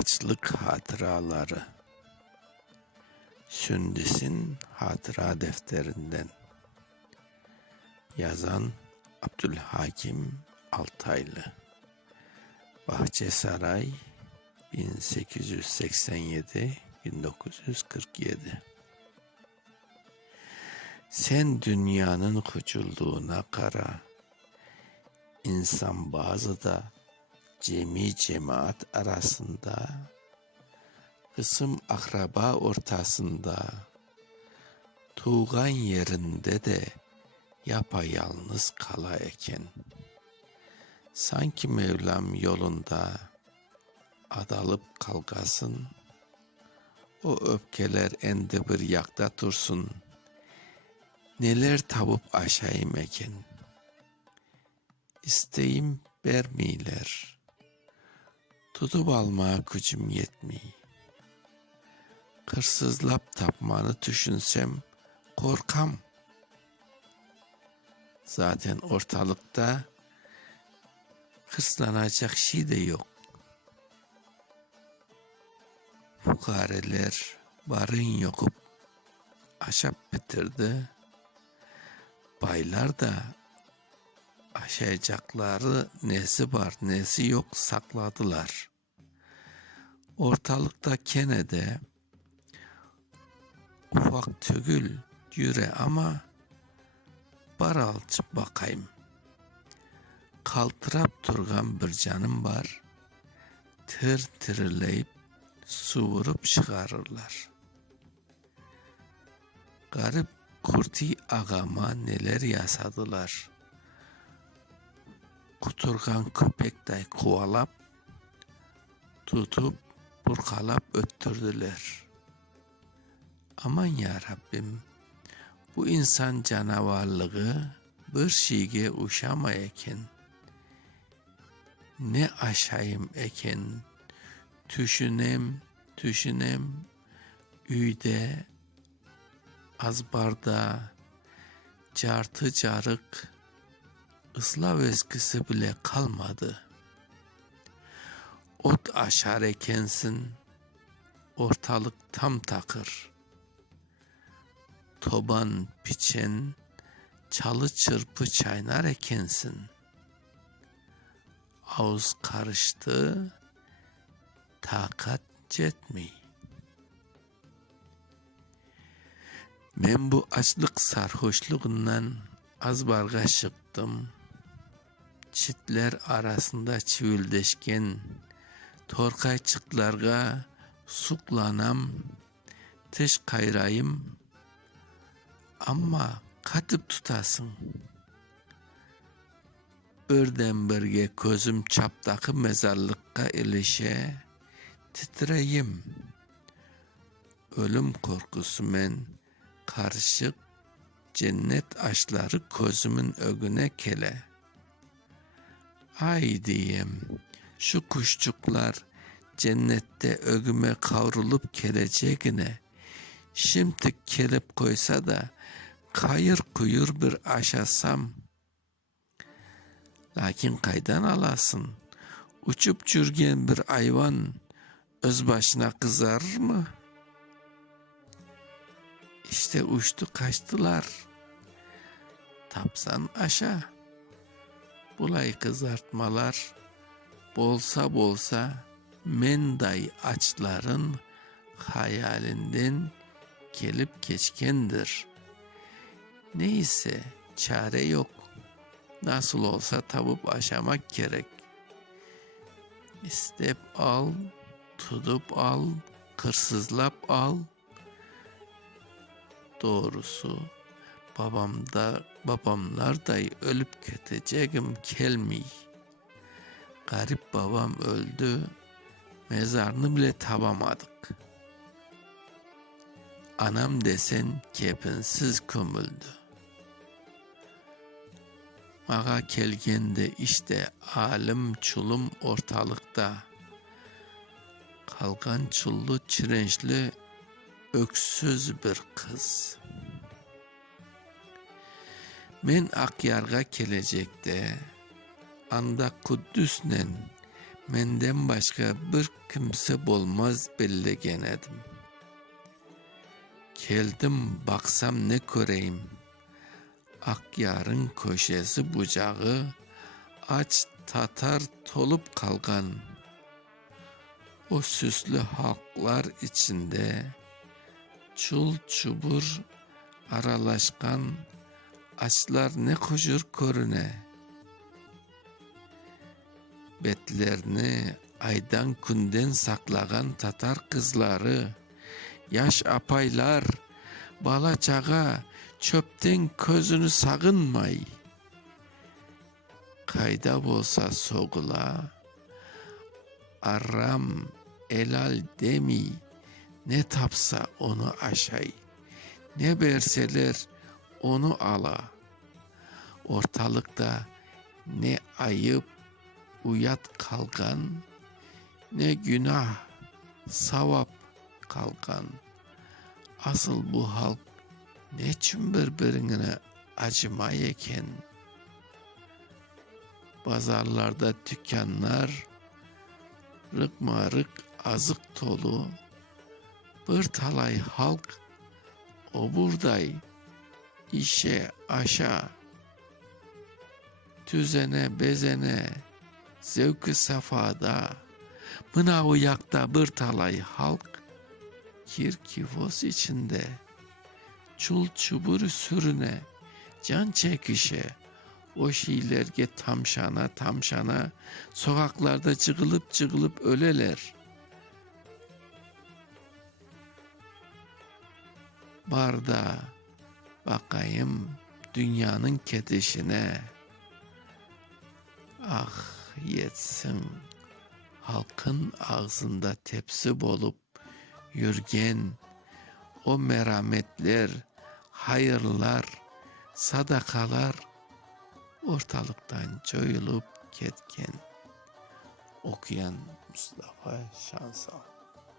Açlık Hatıraları? Sündüs'ün Hatıra Defterinden. Yazan Abdülhakim Altaylı. Bahçesaray 1887-1947 Sen dünyanın kuculduğuna kara, insan bazı da cemi cemaat arasında, kısım akraba ortasında, tuğan yerinde de yapayalnız kala eken, sanki Mevlam yolunda adalıp kalgasın, o öpkeler ende bir yakta dursun, neler tabup aşayım eken, İsteyim vermeyler, tutup almaya gücüm yetmiyor. Kırsızlap tapmanı düşünsem korkam. Zaten ortalıkta hırslanacak şey de yok. Fukareler barın yokup aşap bitirdi. Baylar da aşacakları nesi var nesi yok sakladılar. Ortalıkta kenede ufak tügül yüre ama baralçıp bakayım. Kaltırap durgan bir canım var. Tır tırlayıp su vurup çıkarırlar. Garip kurti ağama neler yasadılar. Kuturgan köpekday kovalap, tutup burkalap öttürdüler. Aman ya Rabbim, bu insan canavarlığı bir şeyge uşama eken, ne aşayım eken, düşünem, düşünem, üyde, azbarda, cartı carık, ıslav eskisi bile kalmadı. Ot aşar ekensin, ortalık tam takır. Toban piçen, çalı çırpı çaynar ekensin. Ağız karıştı, takat cetmi. Men bu açlık sarhoşluğundan az barga çıktım. Çitler arasında çivildeşken, torkayçıklarga suklanam, teş kayrayım, ama katıp tutasın. Birden birge közüm çaptaki mezarlıkka ilişe, titreyim. Ölüm korkusu men karışık cennet aşları közümün ögüne kele. Ay diyem, şu kuşçuklar cennette ögüme kavrulup keleceğine, şimdi kelip koysa da kayır kuyur bir aşasam. Lakin kaydan alasın, uçup cürgen bir hayvan öz başına kızarır mı? İşte uçtu kaçtılar. Tapsan aşağı. Bulay kızartmalar bolsa bolsa menday açların hayalinden gelip geçkendir. Neyse çare yok. Nasıl olsa tabup aşamak gerek. İstep al, tutup al, kırsızlap al. Doğrusu babam da babamlar da ölüp keteceğim kelmi. Garip babam öldü. Mezarını bile tabamadık. Anam desen kepinsiz kömüldü. Mağa kelgende işte alim çulum ortalıkta. Kalkan çullu çirençli öksüz bir kız. Men Akyarga gelecekte anda Kuddüs'nen Menden başka bir kimse bolmaz bellegen edim. Keldim baksam ne göreyim. Akyarın köşesi bucağı aç tatar tolup kalgan. O süslü halklar içinde çul çubur aralaşkan açlar ne koşur körüne. Betlerini aydan kunden saklagan Tatar kızları, yaş apaylar, bala çağa, çöpten közünü sagınmay. Kayda bolsa sogula, aram elal demi, ne tapsa onu aşay, ne berseler onu ala. Ortalıkta ne ayıp uyat kalgan, ne günah savap kalgan. Asıl bu halk ne için birbirine acımayeken? Pazarlarda dükkanlar rıkmarık azık tolu, bir talay halk o burday işe aşa tüzene bezene zevkü safada mına uyakta bir talay halk kir kifos içinde çul çubur sürüne can çekişe o şiilerge tamşana tamşana sokaklarda cıgılıp cıgılıp öleler. Barda bakayım dünyanın kedişine. Ah yetsin halkın ağzında tepsi bolup yürgen o merhametler, hayırlar, sadakalar ortalıktan coyulup ketken. Okuyan Mustafa Şansal.